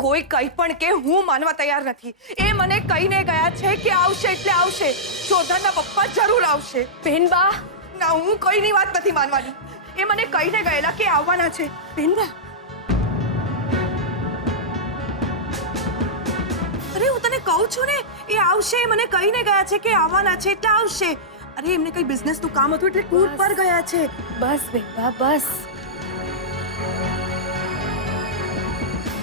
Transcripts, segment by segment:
કોઈ કંઈ પણ કે હું માનવા તૈયાર નથી. એ મને કહીને ગયા છે કે આવશે એટલે આવશે. શોધનના પપ્પા જરૂર આવશે. બેનબા, ના, હું કોઈની વાત નથી માનવાની. એ મને કહીને ગયેલા કે આવવાના છે. બેનબા, અરે હું તને કહું છું ને, એ આવશે. મને કહીને ગયા છે કે આવવાના છે એટલે આવશે. અરે એમને કઈ બિઝનેસ નું કામ હતું એટલે ટૂર પર ગયા છે. બસ બેનબા, બસ.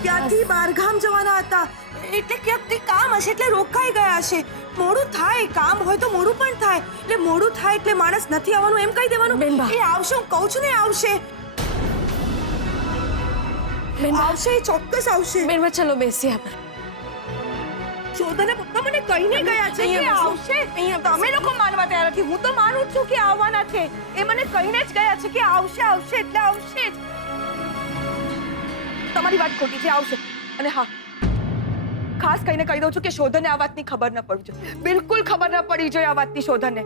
ત્યાંથી બહારગામ જવાના હતા એટલે ક્યાંક કંઈ કામ હશે એટલે રોકાઈ ગયા હશે. મોડું થાય, કામ હોય તો મોડું પણ થાય. એટલે મોડું થાય એટલે માણસ નથી આવવાનું એમ કહી દેવાનું. બેનબા. એ આવશે, હું કહું છું ને આવશે. બેનબા, આવશે, એ ચોક્કસ આવશે. બેનબા, ચલો બેસીએ આપણે. શોધાના પપ્પા મને કહીને ગયા છે કે આવશે. તમે લોકો માનવા તૈયાર નથી. હું તો માનું છું કે આવવાના છે. એ મને કહીને જ ગયા છે કે આવશે, આવશે એટલે આવશે જ. તમારી વાત ખોટી છે, આવશે. અને હા, ખાસ કહીને કહી દઉં છું કે શોધને આ વાતની ખબર ન પડવી જોઈએ. બિલકુલ ખબર ન પડવી જોઈએ આ વાતની શોધને.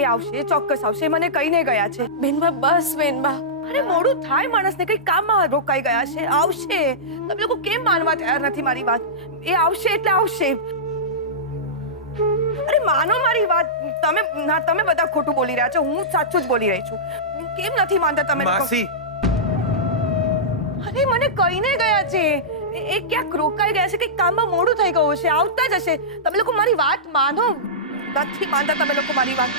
એ આવશે, એ ચોક્કસ આવશે. એ મને કહીને ગયા છે. બેનબા, બસ બેનબા. અરે મોડું થાય, માણસને કઈ કામમાં રોકાઈ ગયા છે. આવશે. તમે લોકો કેમ માનવા તૈયાર નથી મારી વાત? એ આવશે એટલે આવશે. અરે માનો મારી વાત. તમે બધા ખોટું બોલી રહ્યા છો. હું સાચું જ બોલી રહી છું. કેમ નથી માનતા તમે લોકો? માસી, અરે મને કહીને ગયા છે. એ ક્યાંક રોકાઈ ગયા છે, કંઈક કામમાં મોડું થઈ ગયું છે. આવતા જ હશે. તમે લોકો મારી વાત માનો. નથી માનતા તમે લોકો મારી વાત.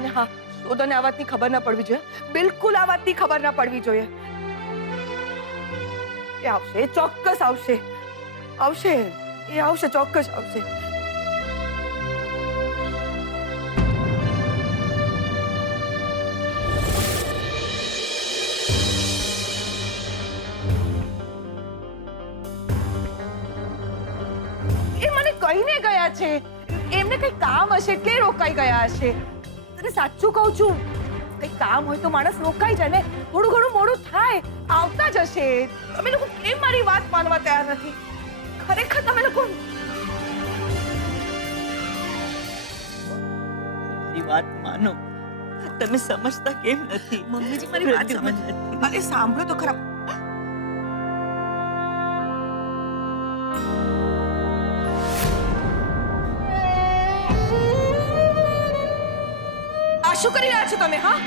અને હા, શોધને આ વાતની ખબર ન પડવી જોઈએ. બિલકુલ આ વાતની ખબર ન પડવી જોઈએ. એ આવશે, એ ચોક્કસ આવશે. આવશે, એ આવશે, ચોક્કસ આવશે. એ મને કહીને ગયા છે. એમને કઈ કામ હશે એટલે રોકાઈ ગયા હશે. તને સાચું કહું છું, કઈ કામ હોય તો માણસ રોકાઈ જાય ને. થોડું ઘણું મોડું થાય, આવતા જ હશે. તમે લોકો કેમ મારી વાત માનવા તૈયાર નથી? ખરેખર તમે લોકો મારી વાત માનો. તમે સમજતા કેમ નથી? મમ્મીજી મારી વાત પ્રદ્યુમન સમજ. નથી. અરે સાંભળો તો ખરા. આ શું કરી રહ્યા છો તમે? હા,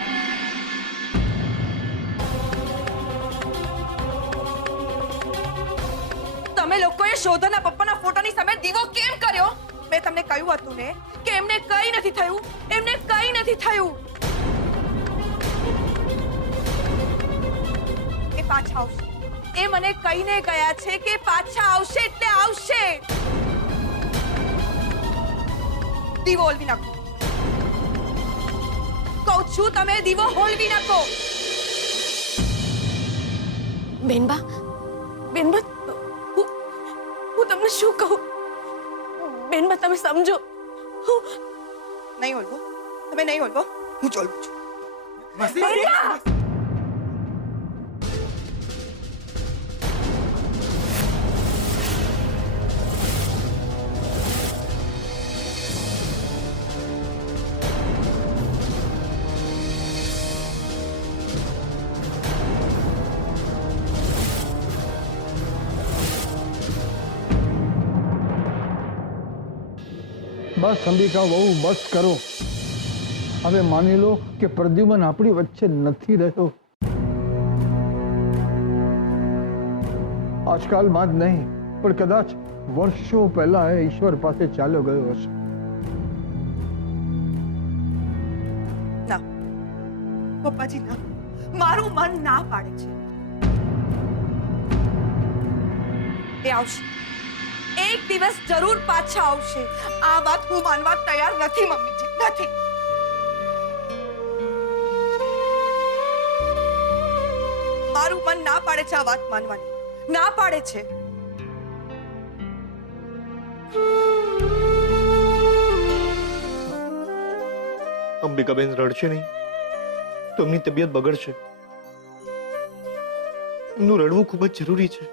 તમે લોકોએ શોધાના પપ્પાના ફોટાની સામે દીવો કેમ કર્યો? મેં તમને કહ્યું હતું ને કે એમને કંઈ નથી થયું. એમને કંઈ નથી થયું. એ પાછા આવશે. એ મને કહીને ગયા છે કે પાછા આવશે એટલે આવશે. દીવો ઓલવી નાખો. કહું છું, તમે દીવો હોલવી નાખો. બેનબા, બેનબા, હું તમને શું કહું? બેનબા, તમે સમજો. નહીં હોલવો. તમે નહીં હોલવો. હું ચોલવું છું. માસી, બેનબા! બસ અંબિકા વહુ, બસ કરો. હવે માની લો કે પ્રદ્યુમન આપણી વચ્ચે નથી રહ્યો. આજકાલમાં જ નહીં પણ કદાચ વર્ષો પહેલા એ ઈશ્વર પાસે ચાલ્યો ગયો હશે. ના પપ્પાજી, ના. મારું મન ના પાડે છે. એ આવશે. એક દિવસ જરૂર પાછા આવશે. આ વાત હું માનવા તૈયાર નથી મમ્મીજી, નથી. મારું મન ના પાડે છે આ વાત માનવાની. ના પાડે છે. અંબિકાબેન રડશે નહીં તો એમની તબિયત બગડશે. એમનું રડવું ખૂબ જ જરૂરી છે.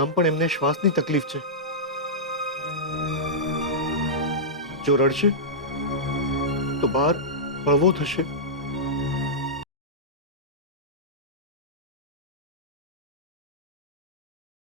આમ પણ એમને શ્વાસની તકલીફ છે. જો રડશે તો બહાર હળવો થશે.